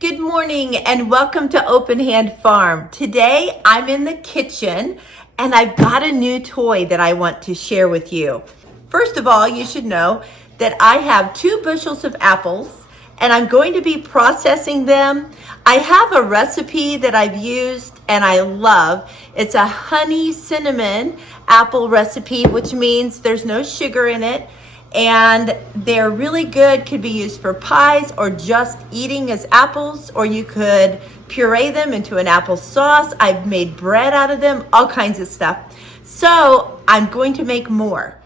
Good morning and welcome to Open Hand Farm. Today I'm in the kitchen and I've got a new toy that I want to share with you. First of all, you should know that I have 2 bushels of apples and I'm going to be processing them. I have a recipe that I've used and I love. It's a honey cinnamon apple recipe, which means there's no sugar in it. And they're really good, could be used for pies or just eating as apples, or you could puree them into an apple sauce. I've made bread out of them, all kinds of stuff. So I'm going to make more.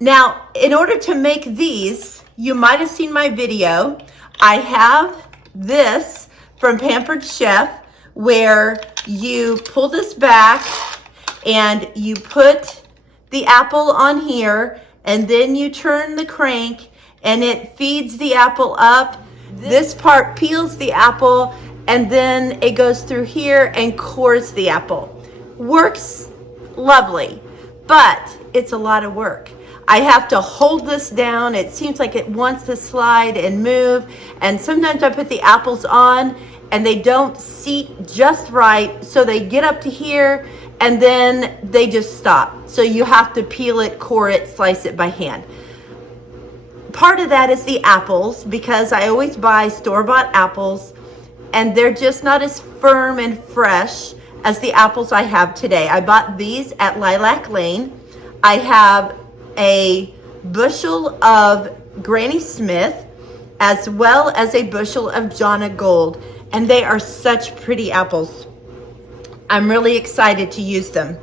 Now, in order to make these, you might have seen my video. I have this from Pampered Chef where you pull this back and you put the apple on here, and then you turn the crank and it feeds the apple up. This part peels the apple and then it goes through here and cores the apple. Works lovely, but it's a lot of work. I have to hold this down. It seems like it wants to slide and move, and sometimes I put the apples on and they don't seat just right, so they get up to here and then they just stop. So you have to peel it, core it, slice it by hand. Part of that is the apples, because I always buy store-bought apples and they're just not as firm and fresh as the apples I have today. I bought these at Lilac Lane. I have a bushel of Granny Smith as well as a bushel of Jonna Gold, and they are such pretty apples. I'm really excited to use them.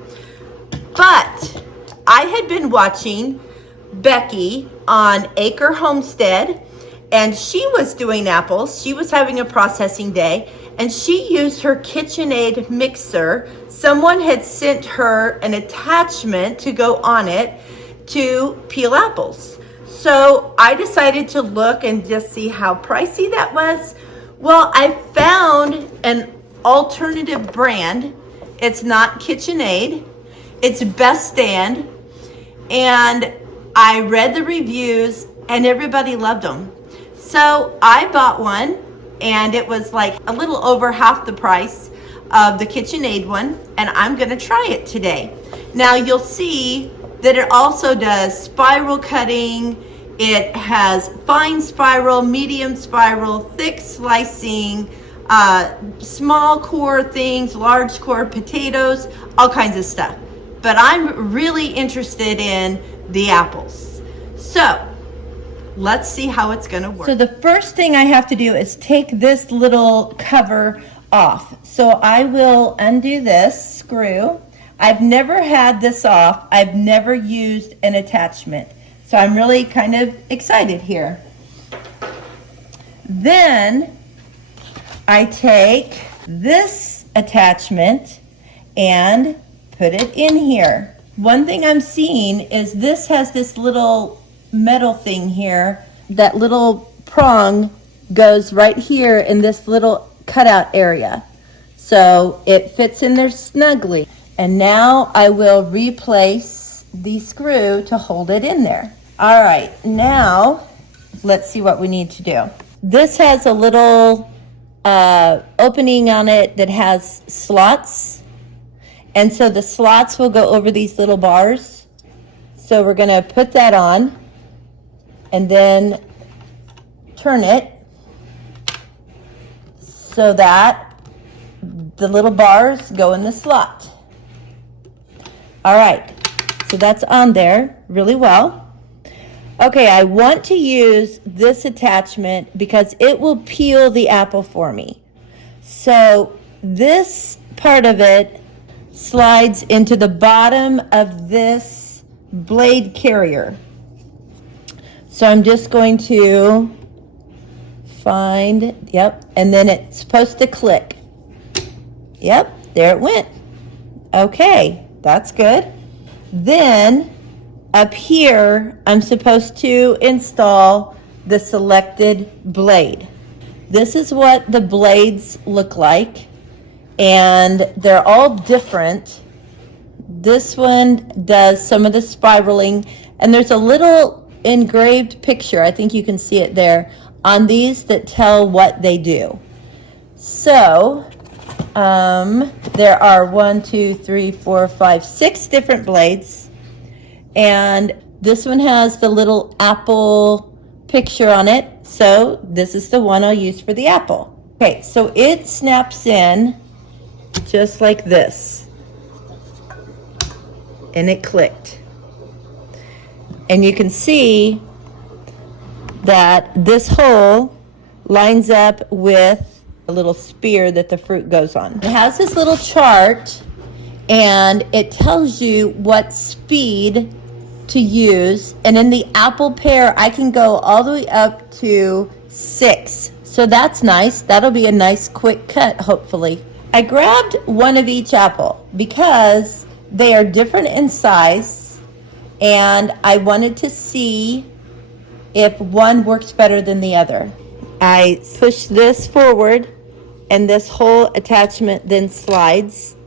But I had been watching Becky on Acre Homestead, and she was doing apples. She was having a processing day, and she used her KitchenAid Mixer. Someone had sent her an attachment to go on it to peel apples. So I decided to look and just see how pricey that was. Well, I found an alternative brand. It's not KitchenAid, it's Bestand, and I read the reviews and everybody loved them. So I bought one, and it was like a little over half the price of the KitchenAid one, and I'm gonna try it today. Now you'll see that it also does spiral cutting. It has fine spiral, medium spiral, thick slicing, small core things, large core potatoes, all kinds of stuff. But I'm really interested in the apples. So let's see how it's gonna work. So the first thing I have to do is take this little cover off. So I will undo this screw. I've never had this off. I've never used an attachment. So I'm really kind of excited here. Then I take this attachment and put it in here. One thing I'm seeing is this has this little metal thing here. That little prong goes right here in this little cutout area. So it fits in there snugly. And now I will replace the screw to hold it in there. All right, now let's see what we need to do. This has a little opening on it that has slots, and so the slots will go over these little bars. So we're going to put that on and then turn it so that the little bars go in the slot. All right, so that's on there really well. Okay, I want to use this attachment because it will peel the apple for me. So this part of it slides into the bottom of this blade carrier. So I'm just going to find, yep, and then it's supposed to click. Yep, there it went. Okay, that's good. Then up here, I'm supposed to install the selected blade. This is what the blades look like, and they're all different. This one does some of the spiraling, and there's a little engraved picture, I think you can see it there, on these that tell what they do. So there are 6 different blades, and this one has the little apple picture on it, so this is the one I'll use for the apple. Okay, so it snaps in just like this, and it clicked. And you can see that this hole lines up with a little spear that the fruit goes on. It has this little chart, and it tells you what speed to use. And in the apple pear, I can go all the way up to 6. So that's nice. That'll be a nice quick cut, hopefully. I grabbed one of each apple because they are different in size, and I wanted to see if one works better than the other. I push this forward, and this whole attachment then slides,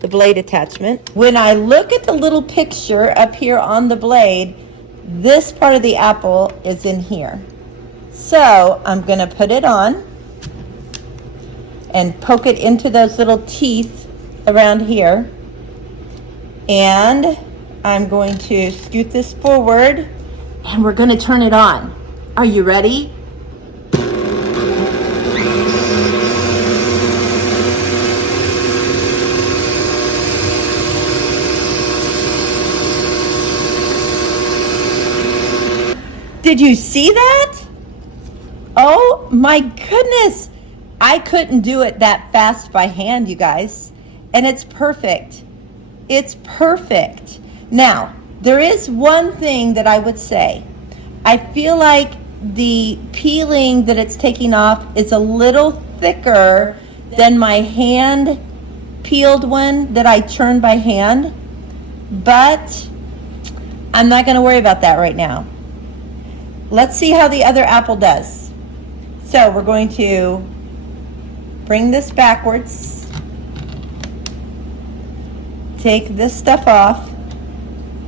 the blade attachment. When I look at the little picture up here on the blade, this part of the apple is in here. So I'm going to put it on and poke it into those little teeth around here. And I'm going to scoot this forward, and we're going to turn it on. Are you ready? Did you see that? Oh my goodness. I couldn't do it that fast by hand, you guys. And it's perfect. It's perfect. Now, there is one thing that I would say. I feel like the peeling that it's taking off is a little thicker than my hand peeled one that I churned by hand. But I'm not going to worry about that right now. Let's see how the other apple does. So we're going to bring this backwards, take this stuff off,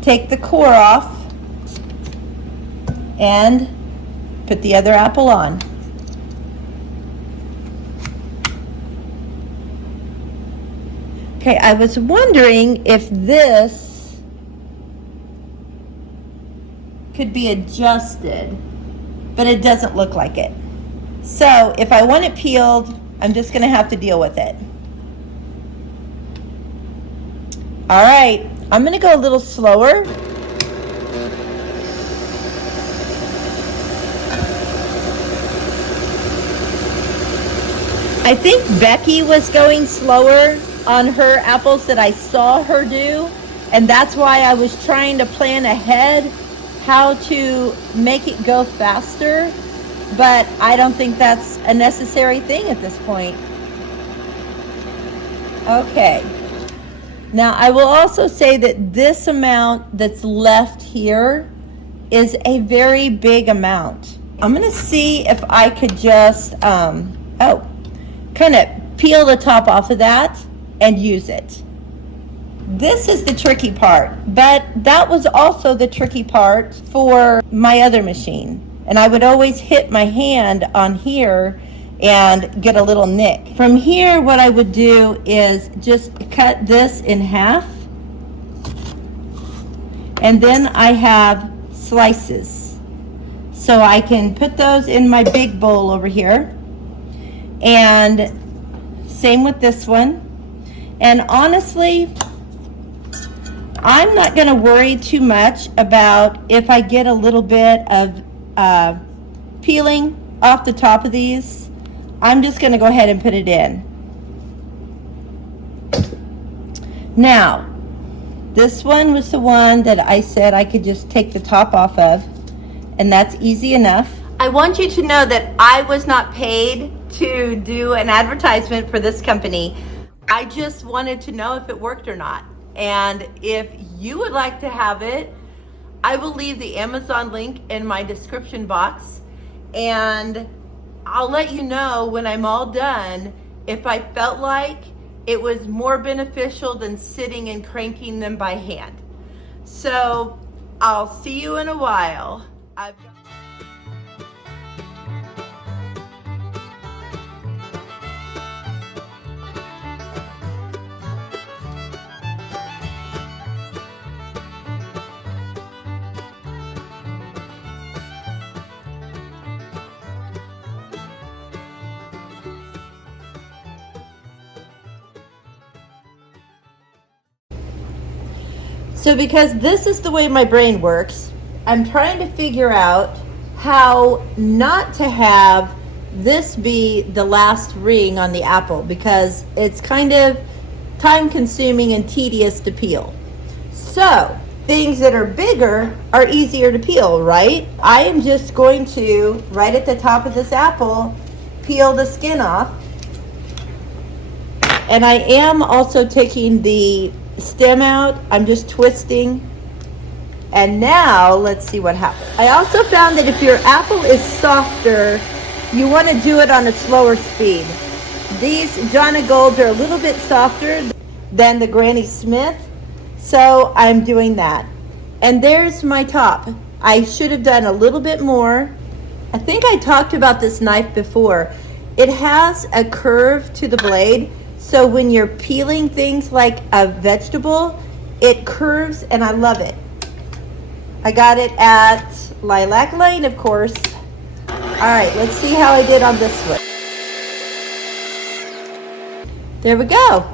take the core off, and put the other apple on. Okay, I was wondering if this could be adjusted, but it doesn't look like it. So if I want it peeled, I'm just going to have to deal with it. All right, I'm going to go a little slower. I think Becky was going slower on her apples that I saw her do, and that's why I was trying to plan ahead how to make it go faster, but I don't think that's a necessary thing at this point. Okay. Now I will also say that this amount that's left here is a very big amount. I'm gonna see if I could just, kind of peel the top off of that and use it. This is the tricky part, but that was also the tricky part for my other machine. And I would always hit my hand on here and get a little nick. From here, what I would do is just cut this in half. And then I have slices. So I can put those in my big bowl over here. And same with this one. And honestly, I'm not going to worry too much about if I get a little bit of peeling off the top of these. I'm just going to go ahead and put it in. Now, this one was the one that I said I could just take the top off of, and that's easy enough. I want you to know that I was not paid to do an advertisement for this company. I just wanted to know if it worked or not. And if you would like to have it, I will leave the Amazon link in my description box, and I'll let you know when I'm all done if I felt like it was more beneficial than sitting and cranking them by hand. So I'll see you in a while. So because this is the way my brain works, I'm trying to figure out how not to have this be the last ring on the apple, because it's kind of time consuming and tedious to peel. So things that are bigger are easier to peel, right? I am just going to, right at the top of this apple, peel the skin off. And I am also taking the stem out. I'm just twisting. And now let's see what happens. I also found that if your apple is softer, you want to do it on a slower speed. These Jonna Golds are a little bit softer than the Granny Smith, so I'm doing that. And there's my top. I should have done a little bit more. I think I talked about this knife before. It has a curve to the blade, so when you're peeling things like a vegetable, it curves, and I love it. I got it at Lilac Lane, of course. All right, let's see how I did on this one. There we go.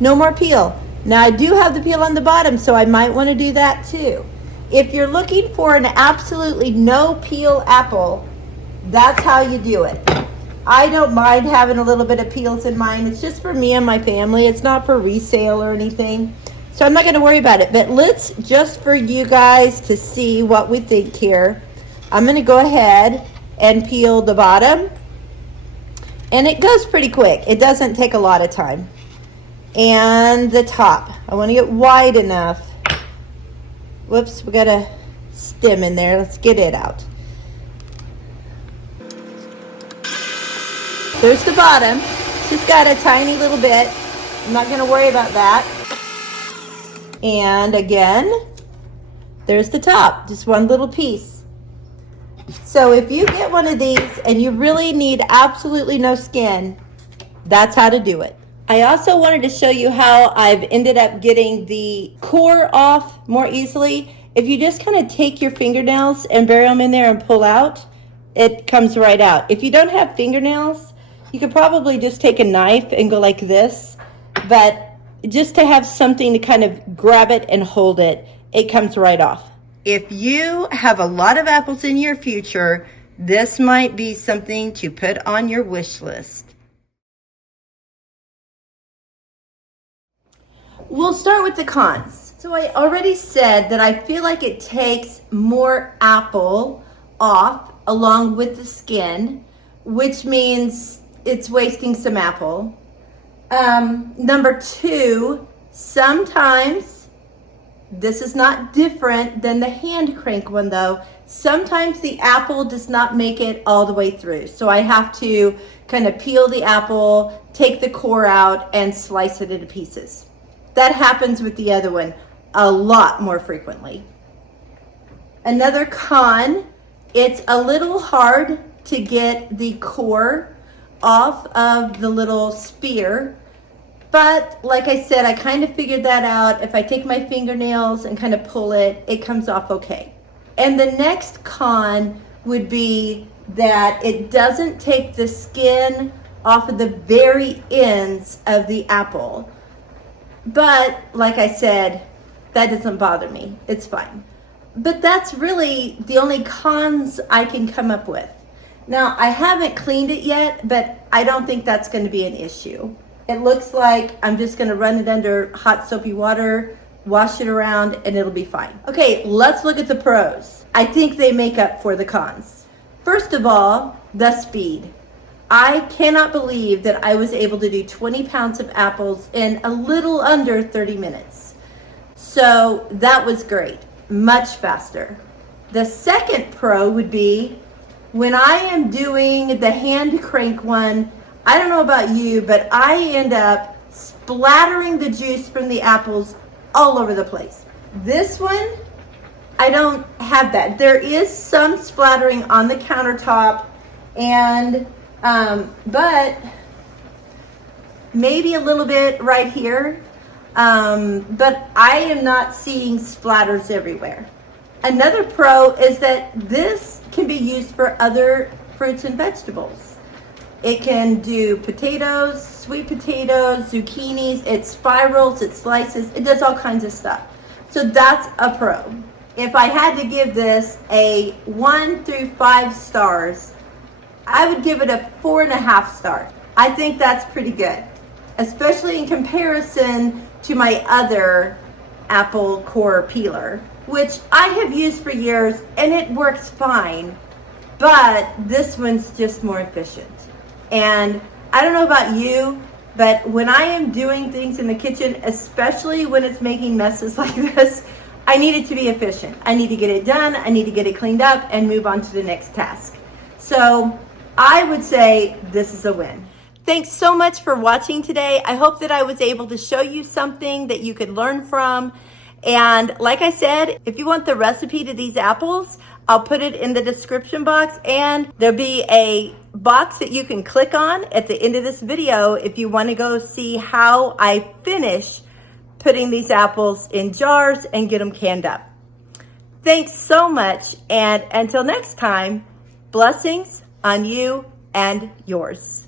No more peel. Now I do have the peel on the bottom, so I might want to do that too. If you're looking for an absolutely no peel apple, that's how you do it. I don't mind having a little bit of peels in mine. It's just for me and my family. It's not for resale or anything. So I'm not going to worry about it. But let's, just for you guys to see what we think here, I'm going to go ahead and peel the bottom. And it goes pretty quick. It doesn't take a lot of time. And the top, I want to get wide enough. Whoops, we got a stem in there. Let's get it out. There's the bottom. Just got a tiny little bit. I'm not going to worry about that. And again, there's the top, just one little piece. So if you get one of these and you really need absolutely no skin, that's how to do it. I also wanted to show you how I've ended up getting the core off more easily. If you just kind of take your fingernails and bury them in there and pull out, it comes right out. If you don't have fingernails, you could probably just take a knife and go like this, but just to have something to kind of grab it and hold it, it comes right off. If you have a lot of apples in your future, this might be something to put on your wish list. We'll start with the cons. So I already said that I feel like it takes more apple off along with the skin, which means it's wasting some apple. Number two, sometimes, this is not different than the hand crank one though, sometimes the apple does not make it all the way through. So I have to kind of peel the apple, take the core out, and slice it into pieces. That happens with the other one a lot more frequently. Another con, it's a little hard to get the core off of the little spear, but like I said, I kind of figured that out. If I take my fingernails and kind of pull it, it comes off okay. And the next con would be that it doesn't take the skin off of the very ends of the apple. But like I said, that doesn't bother me. It's fine. But that's really the only cons I can come up with. Now, I haven't cleaned it yet, but I don't think that's going to be an issue. It looks like I'm just going to run it under hot soapy water, wash it around, and it'll be fine. Okay, let's look at the pros. I think they make up for the cons. First of all, the speed. I cannot believe that I was able to do 20 pounds of apples in a little under 30 minutes. So that was great, much faster. The second pro would be when I am doing the hand crank one, I don't know about you, but I end up splattering the juice from the apples all over the place. This one, I don't have that. There is some splattering on the countertop, and but maybe a little bit right here, but I am not seeing splatters everywhere. Another pro is that this can be used for other fruits and vegetables. It can do potatoes, sweet potatoes, zucchinis, it spirals, it slices, it does all kinds of stuff. So that's a pro. If I had to give this a 1 through 5 stars, I would give it a 4.5 star. I think that's pretty good, especially in comparison to my other apple core peeler, which I have used for years and it works fine, but this one's just more efficient. And I don't know about you, but when I am doing things in the kitchen, especially when it's making messes like this, I need it to be efficient. I need to get it done, I need to get it cleaned up and move on to the next task. So I would say this is a win. Thanks so much for watching today. I hope that I was able to show you something that you could learn from. And like I said, if you want the recipe to these apples, I'll put it in the description box, and there'll be a box that you can click on at the end of this video if you want to go see how I finish putting these apples in jars and get them canned up. Thanks so much, and until next time, blessings on you and yours.